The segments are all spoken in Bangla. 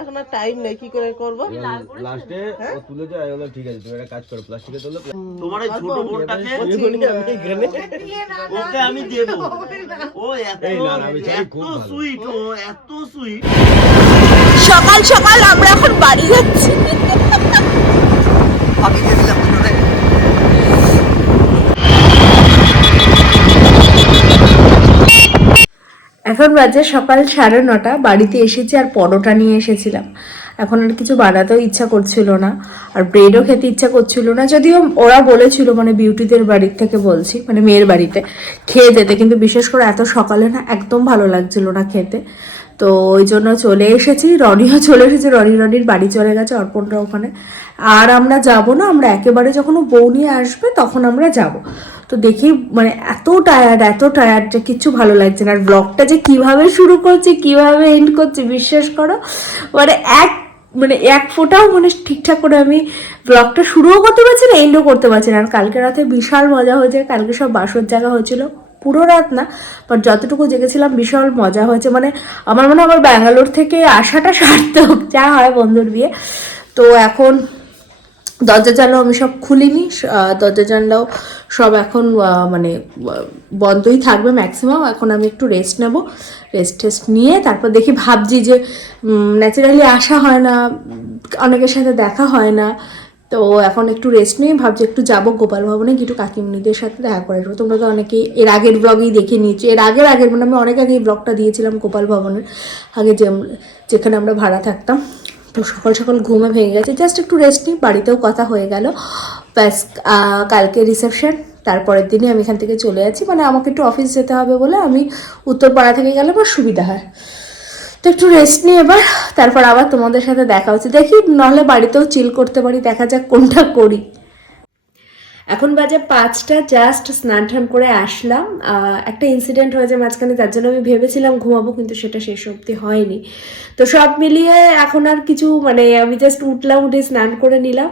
এখন আর টাইম নেই, কি করে করব? লাস্টে ও তুলে যায়, বলে ঠিক আছে তুমি একটা কাজ করো, প্লাস্টিকে তুলে তোমার এই ছোট বোনটাকে আমি এখানে ওকে আমি দেব। ও এত সুইট, ও এত সুইট। সকাল সকাল আমরা এখন বাড়ি যাচ্ছি। আমি দিয়ে দিলাম দুটোরে। এখন বাজে সকাল 9:30, বাড়িতে এসেছি আর পরোটা নিয়ে এসেছিলাম। এখন আর কিছু বানাতেও ইচ্ছা করছিল না, আর ব্রেডও খেতে ইচ্ছা করছিল না, যদিও ওরা বলেছিল মানে বিউটিদের বাড়ির থেকে বলছি, মানে মেয়ের বাড়িতে খেয়ে যেতে, কিন্তু বিশেষ করে এত সকালে না একদম ভালো লাগছিল না খেতে। তো ওই জন্য চলে এসেছি, রনিও চলে এসেছে, রনির বাড়ি চলে গেছে, অর্পণরা ওখানে। আর আমরা যাব না, আমরা একেবারে যখন ও বউ নিয়ে আসবে তখন আমরা যাব। তো দেখি মানে এত টায়ার্ড যে কিচ্ছু ভালো লাগছে না। আর ব্লগটা যে কিভাবে শুরু করছে কিভাবে এন্ড করছে বিশ্বাস করো, মানে এক ফোঁটাও মানে ঠিকঠাক করে আমি ব্লগটা শুরুও করতে পারছি না, এন্ডও করতে পারছি না। আর কালকে রাতে বিশাল মজা হয়েছে, কালকে সব বাসর জায়গা হয়েছিল, পুরো রাত না বাট যতটুকু জেগেছিলাম বিশাল মজা হয়েছে। মানে আমার মনে হয় আমার ব্যাঙ্গালোর থেকে আসাটা সার্থক, যা হয় বন্ধুর বিয়ে। তো এখন দরজা জানলাও আমি সব খুলিনি, দরজা জানলাও সব এখন মানে বন্ধই থাকবে ম্যাক্সিমাম। এখন আমি একটু রেস্ট নেব, টেস্ট নিয়ে তারপর দেখি, ভাবছি যে ন্যাচারালি আসা হয় না, অনেকের সাথে দেখা হয় না, তো এখন একটু রেস্ট নিয়ে ভাবছি একটু যাবো গোপাল ভবনে, একটু কাকিমণিদের সাথে দেখা করে আসবো। তোমরা তো অনেকেই এর আগের ব্লগেই দেখে নিয়েছো, এর আগের মানে আমি অনেক আগে এই ব্লগটা দিয়েছিলাম গোপাল ভবনের আগে, যেখানে আমরা ভাড়া থাকতাম। তো সকাল সকাল ঘুমে ভেঙে গেছে, জাস্ট একটু রেস্ট নিই, বাড়িতেও কথা হয়ে গেল ব্যাস। কালকে রিসেপশন, তারপরের দিনই আমি এখান থেকে চলে যাচ্ছি, মানে আমাকে একটু অফিস যেতে হবে বলে আমি উত্তরপাড়া থেকে গেলে আমার সুবিধা হয়। তো একটু রেস্ট নিই এবার, তারপর আবার তোমাদের সাথে দেখা হচ্ছে, দেখি নাহলে বাড়িতেও চিল করতে পারি, দেখা যাক কোনটা করি। এখন বাজে 5টা, জাস্ট স্নান টান করে আসলাম। একটা ইনসিডেন্ট হয়েছে মাঝখানে, তার জন্য আমি ভেবেছিলাম ঘুমাবো, কিন্তু সেটা শেষ অবধি হয়নি। তো সব মিলিয়ে এখন আর কিছু মানে আমি জাস্ট উঠলাম, উঠে স্নান করে নিলাম,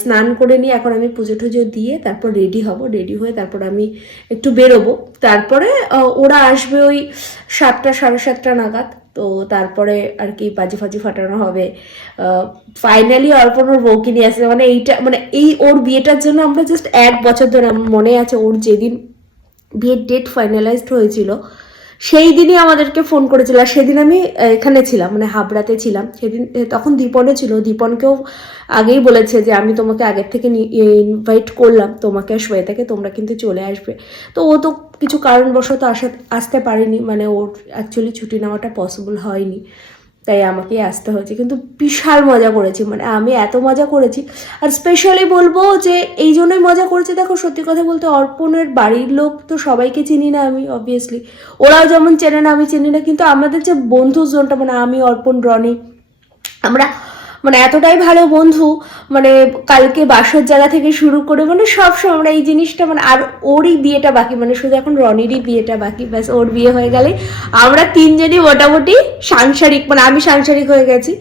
স্নান করে নিয়ে এখন আমি পুজো টুজো দিয়ে তারপর রেডি হব, রেডি হয়ে তারপর আমি একটু বেরোবো। তারপরে ওরা আসবে ওই 7টা 7:30 নাগাদ, তো তারপরে আর কি বাজি ফাজি ফাটানো হবে। ফাইনালি অর্পণ ওর বউকে নিয়ে আসছে, মানে এইটা মানে এই ওর বিয়েটার জন্য আমরা জাস্ট 1 বছর ধরে, আমার মনে আছে ওর যেদিন বিয়ের ডেট ফাইনালাইজড হয়েছিল সেই দিনই আমাদেরকে ফোন করেছিল। আর সেদিন আমি এখানে ছিলাম, মানে হাবড়াতে ছিলাম সেদিন, তখন দীপনও ছিল, দীপনকেও আগেই বলেছে যে আমি তোমাকে আগের থেকে ইনভাইট করলাম, তোমাকে আর শ্বেতাকে, তোমরা কিন্তু চলে আসবে। তো ও তো কিছু কারণবশত আসতে পারেনি, মানে ওর অ্যাকচুয়ালি ছুটি নেওয়াটা পসিবল হয়নি, তাই আমাকেই আসতে হয়েছে। কিন্তু বিশাল মজা করেছি, মানে আমি এত মজা করেছি। আর স্পেশালি বলবো যে এই জন্যই মজা করেছি, দেখো সত্যি কথা বলতে অর্পণের বাড়ির লোক তো সবাইকে চিনি না আমি, অবভিয়াসলি ওরাও যেমন চেনে না আমি চিনি না, কিন্তু আমাদের যে বন্ধু জোনটা, মানে আমি, অর্পণ, রনি, আমরা মানে এতটাই ভালো বন্ধু, মানে কালকে বাসর জায়গা থেকে শুরু করে মানে সবসময় আমরা এই জিনিসটা, মানে আর ওরই বিয়েটা বাকি, মানে শুধু এখন রনিরই বিয়েটা বাকি, ব্যাস ওর বিয়ে হয়ে গেলে আমরা 3জনই মোটামুটি সাংসারিক, মানে আমি সাংসারিক হয়ে গেছি,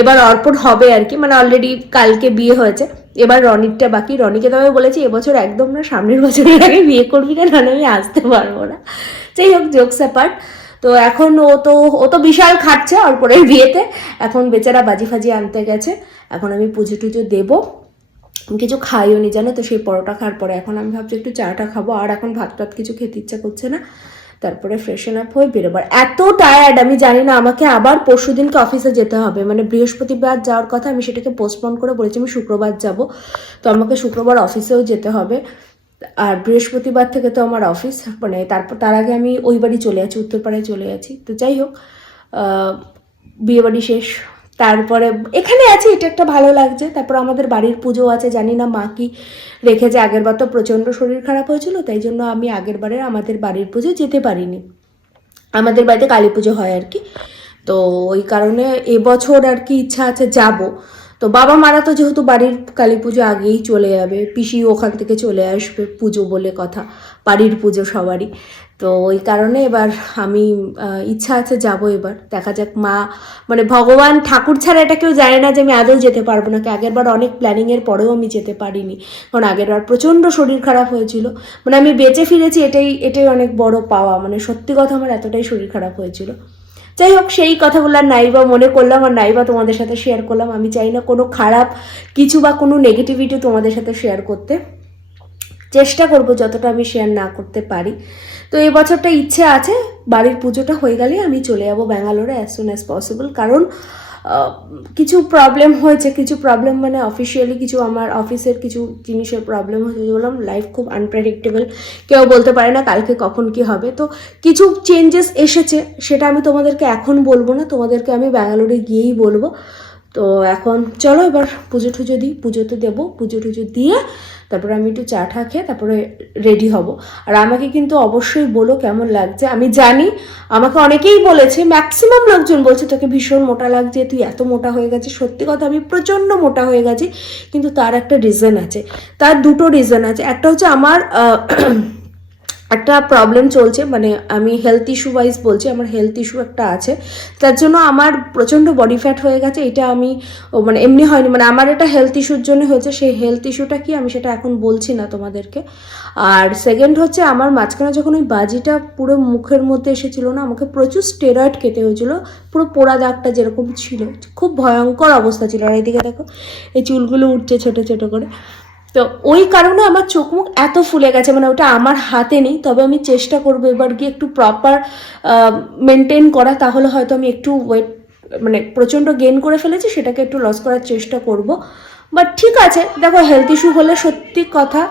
এবার অর্পণ হবে আর কি, মানে অলরেডি কালকে বিয়ে হয়েছে, এবার রনিরটা বাকি। রনিকে তবে বলেছি এবছর একদম না, সামনের বছরের আগে বিয়ে করবি না, নাহলে আমি আসতে পারবো না। যাই হোক, জোকস অ্যাপার্ট। তো এখন ও তো বিশাল খাটছে অর্পণের বিয়েতে, এখন বেচারা বাজি ফাজি আনতে গেছে, এখন আমি পুজো টুজো দেবো, কিছু খাইও নি জানো তো সেই পরোটা খাওয়ার পরে। এখন আমি ভাবছি একটু চাটা খাবো, আর এখন ভাত টাত কিছু খেতে ইচ্ছা করছে না, তারপরে ফ্রেশন আপ হয়ে বেরোবার। এত টায়ার্ড আমি জানি না, আমাকে আবার পরশু দিনকে অফিসে যেতে হবে, মানে বৃহস্পতিবার যাওয়ার কথা, আমি সেটাকে পোস্টপোন করে বলেছি আমি শুক্রবার যাব, তো আমাকে শুক্রবার অফিসেও যেতে হবে, আর বৃহস্পতিবার থেকে তো আমার অফিস, মানে তার আগে আমি ওই বাড়ি চলে আছি, উত্তরপাড়ায় চলে আছি। তো যাই হোক, বিয়ে বাড়ি শেষ, তারপরে এখানে আছি, এটা একটা ভালো লাগছে। তারপর আমাদের বাড়ির পুজো আছে, জানি না মা কি রেখেছে, আগের বার তো প্রচণ্ড শরীর খারাপ হয়েছিল, তাই জন্য আমি আগের বারে আমাদের বাড়ির পুজো যেতে পারিনি, আমাদের বাড়িতে কালী পুজো হয় আর কি, তো ওই কারণে এবছর আর কি ইচ্ছা আছে যাব। তো বাবা মারা তো যেহেতু বাড়ির কালী পুজো আগেই চলে যাবে, পিসি ওখান থেকে চলে আসবে, পুজো বলে কথা, বাড়ির পুজো সবারই, তো ওই কারণে এবার আমি ইচ্ছা আছে যাব, এবার দেখা যাক। মা মানে ভগবান ঠাকুর ছাড়া এটা কেউ জানে না যে আমি আদৌ যেতে পারবো নাকি। আগেরবার অনেক প্ল্যানিংয়ের পরেও আমি যেতে পারিনি, কারণ আগেরবার প্রচণ্ড শরীর খারাপ হয়েছিল, মানে আমি বেঁচে ফিরেছি, এটাই অনেক বড় পাওয়া, মানে সত্যি কথা আমার এতটাই শরীর খারাপ হয়েছিল। যাই হোক, সেই কথাগুলো আর নাইবা মনে করলাম আর নাইবা তোমাদের সাথে শেয়ার করলাম। আমি চাই না কোনো খারাপ কিছু বা কোনো নেগেটিভিটি তোমাদের সাথে শেয়ার করতে, চেষ্টা করব যতটা আমি শেয়ার না করতে পারি। তো এই বছরটা ইচ্ছে আছে বাড়ির পুজোটা হয়ে গেলে আমি চলে যাব ব্যাঙ্গালোরে অ্যাজ সুন অ্যাজ পসিবল। কারণ কিছু প্রবলেম হয়েছে, কিছু প্রবলেম মানে অফিসিয়ালি কিছু আমার অফিসের কিছু জিনিসের প্রবলেম হয়েছে। বললাম লাইফ খুব আনপ্রেডিক্টেবল, কেউ বলতে পারে না কালকে কখন কি হবে। তো কিছু চেঞ্জেস এসেছে, সেটা আমি তোমাদেরকে এখন বলবো না, তোমাদেরকে আমি ব্যাঙ্গালোরে গিয়েই বলবো। তো এখন চলো এবার পুজো টুজো দিই, পুজো তো দেবো, পুজো টুজো দিয়ে তারপরে আমি একটু চা টা খেয়ে তারপরে রেডি হব। আর আমাকে কিন্তু অবশ্যই বলো কেমন লাগছে। আমি জানি আমাকে অনেকেই বলেছে, ম্যাক্সিমাম লোকজন বলছে তোকে ভীষণ মোটা লাগছে, তুই এত মোটা হয়ে গেছিস। সত্যি কথা, আমি প্রচণ্ড মোটা হয়ে গেছি, কিন্তু তার একটা রিজন আছে, তার দুটো রিজন আছে। একটা হচ্ছে আমার একটা প্রবলেম চলছে, মানে আমি হেলথ ইস্যু ওয়াইজ বলছি, আমার হেলথ ইস্যু একটা আছে, তার জন্য আমার প্রচণ্ড বডি ফ্যাট হয়ে গেছে। এটা আমি মানে এমনি হয়নি, মানে আমার এটা হেলথ ইস্যুর জন্য হয়েছে। সেই হেলথ ইস্যুটা কি আমি সেটা এখন বলছি না তোমাদেরকে। আর সেকেন্ড হচ্ছে আমার মাঝখানে যখন ওই বাজিটা পুরো মুখের মধ্যে এসেছিলো না, আমাকে প্রচুর স্টেরয়েড খেতে হয়েছিল, পুরো পোড়া দাগটা যেরকম ছিল, খুব ভয়ঙ্কর অবস্থা ছিল। আর এইদিকে দেখো এই চুলগুলো উঠছে ছোটো ছোটো করে। তো ওই কারণে আমার চোখ মুখ এত ফুলে গেছে, মানে ওটা আমার হাতে নেই। তবে আমি চেষ্টা করবো এবার গিয়ে একটু প্রপার মেনটেন করা, তাহলে হয়তো আমি একটু ওয়েট মানে প্রচণ্ড গেইন করে ফেলেছি, সেটাকে একটু লস করার চেষ্টা করব। বাট ঠিক আছে, দেখো হেলথ ইস্যু হলে সত্যি কথা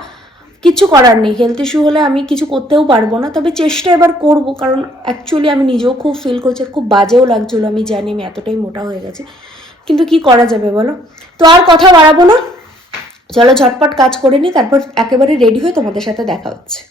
কিছু করার নেই, হেলথ ইস্যু হলে আমি কিছু করতেও পারবো না। তবে চেষ্টা এবার করব, কারণ অ্যাকচুয়ালি আমি নিজেও খুব ফিল করছি, খুব বাজেও লাগছিলো। আমি জানি আমি এতটাই মোটা হয়ে গেছি, কিন্তু কি করা যাবে বলো। তো আর কথা বাড়াবো না, চলো ঝটপট কাজ করে নিই, তারপর একেবারে রেডি হয়ে তোমাদের সাথে দেখা হচ্ছে।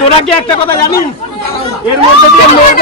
তোরা কি একটা কথা জানিস, এর মধ্যে দিয়ে লোক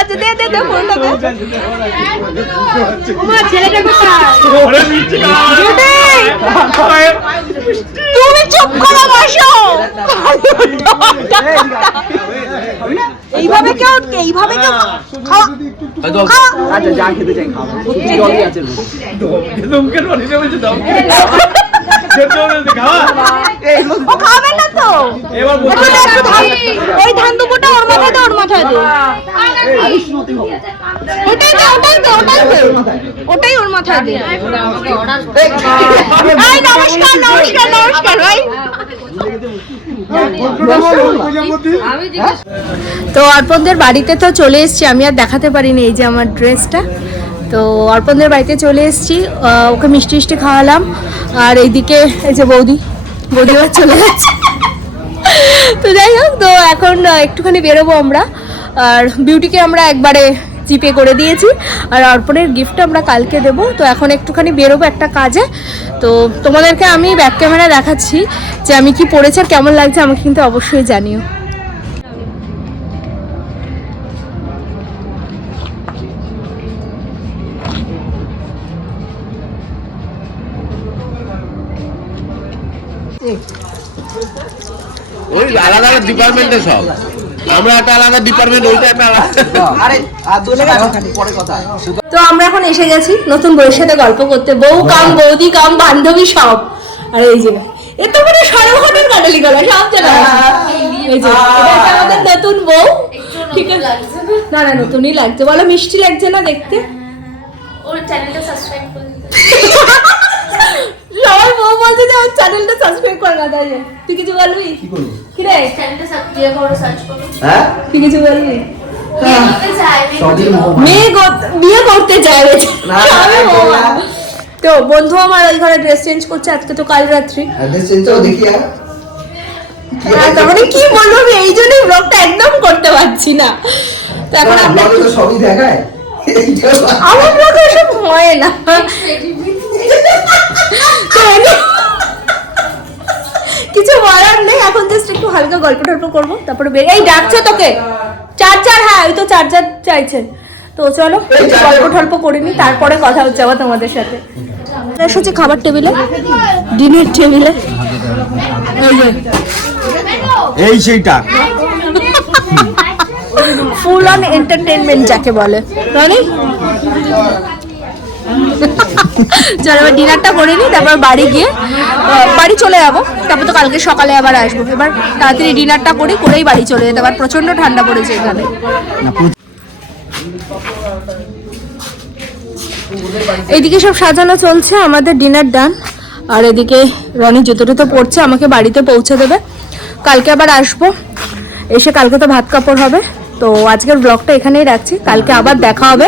আছে, দে দে দে ফোনটা দে। ছেলেটা তুমি চুপ করে বসো। এইভাবে কেউ খাওয়া আচ্ছা যা খেতে চাই খাবো জলই আছে দমকে রনি বলছে দমকে ও খাবে না তো ওই ধান দুপুরটা ওর মাথায় দে ওটাই ওর মাথায় দে নমস্কার ভাই। তো অর্পণদের বাড়িতে তো চলে এসেছি, আমি আর দেখাতে পারিনি এই যে আমার ড্রেসটা। তো অর্পণদের বাড়িতে চলে এসেছি, ওকে মিষ্টি মিষ্টি খাওয়ালাম। আর এইদিকে এই যে বৌদি আবার চলে যাচ্ছে। তো যাই হোক, তো এখন একটুখানি বেরোবো আমরা। আর বিউটিকে আমরা একবারে জিপে করে দিয়েছি, আর অর্পণের গিফট আমরা কালকে দেবো। তো এখন একটুখানি বেরোবো একটা কাজে। তো তোমাদেরকে আমি ব্যাক ক্যামেরা দেখাচ্ছি যে আমি কি পরেছি আর কেমন লাগছে, আমাকে কিন্তু অবশ্যই জানিও। ওই আলাদা আলাদা ডিপার্টমেন্টে সব, আমরা একটা আলাদা ডিপার্টমেন্ট, ওইটা একটা আলাদা। আরে আর দুটো পরে কথা। তো আমরা এখন এসে গেছি নতুন বউয়ের সাথে গল্প করতে, বউ কাম বৌদি কাম বান্ধবী সব। আর এই যে এত বড় সর্বঘটন কাটালি গলা সব জানা এই যে এটা হচ্ছে আমাদের নতুন বউ। ঠিক আছে, না না নতুনই লাগছে, বলো মিষ্টি লাগছে না দেখতে? ওর চ্যানেলটা সাবস্ক্রাইব করে দিতে। সবাই বউ বলছে যে ওর চ্যানেলটা সাবস্ক্রাইব করে না, তাই তুই কিছু বলবি? কি রে চ্যানেলটা সাবস্ক্রাইব করো, সার্চ করো। হ্যাঁ তুই কিছু বলবি? মেয়ে বিয়ে করতে চায় তো বন্ধু আমার ওই ঘরে ড্রেস চেঞ্জ করছে, আজকে তো কাল রাত্রি। তারপরে কি বলবো আমি, এই জন্যই ব্লগটা একদম করতে পারছি না। তো এখন আপনার সবই দেখায়, আমার ব্লগে সব হয় না। কিছু বলার নেই, এখন জাস্ট একটু হালকা গল্প টল্প করবো, তারপরে এই ডাকছে তোকে চার্জার। হ্যাঁ ওই তো চার্জার চাইছে। তো চলো গল্প টল্প করে নি, তারপরে কথা হচ্ছে আবার তোমাদের সাথে। এসেছি খাবার টেবিলে, ডিনার টেবিলে। এই সেইটা ফুল অন এন্টারটেইনমেন্ট যাকে বলে। রানি চলো এবার ডিনারটা করে নিই, তারপর বাড়ি গিয়ে বাড়ি চলে যাবো। তারপর তো কালকে সকালে আবার আসবো। এবার তাড়াতাড়ি ডিনারটা করেই বাড়ি চলে যেতে, আবার প্রচন্ড ঠান্ডা পড়েছে এখানে। এইদিকে সব সাজানো চলছে, আমাদের ডিনার ডান। আর এদিকে রনি জুতো টুতো পড়ছে, আমাকে বাড়িতে পৌঁছে দেবে। কালকে আবার আসবো, এসে কালকে তো ভাত কাপড় হবে। তো আজকের ব্লগটা এখানেই রাখছি, কালকে আবার দেখা হবে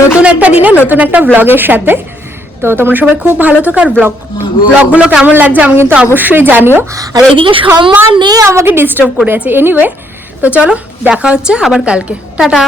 নতুন একটা দিনে নতুন একটা ব্লগের সাথে। তো তোমরা সবাই খুব ভালো থাকো, আর ব্লগগুলো কেমন লাগছে আমি কিন্তু অবশ্যই জানিও। আর এইদিকে সম্মান নিয়ে আমাকে ডিস্টার্ব করে আছে। এনিওয়ে তো চলো দেখা হচ্ছে আবার কালকে, টাটা।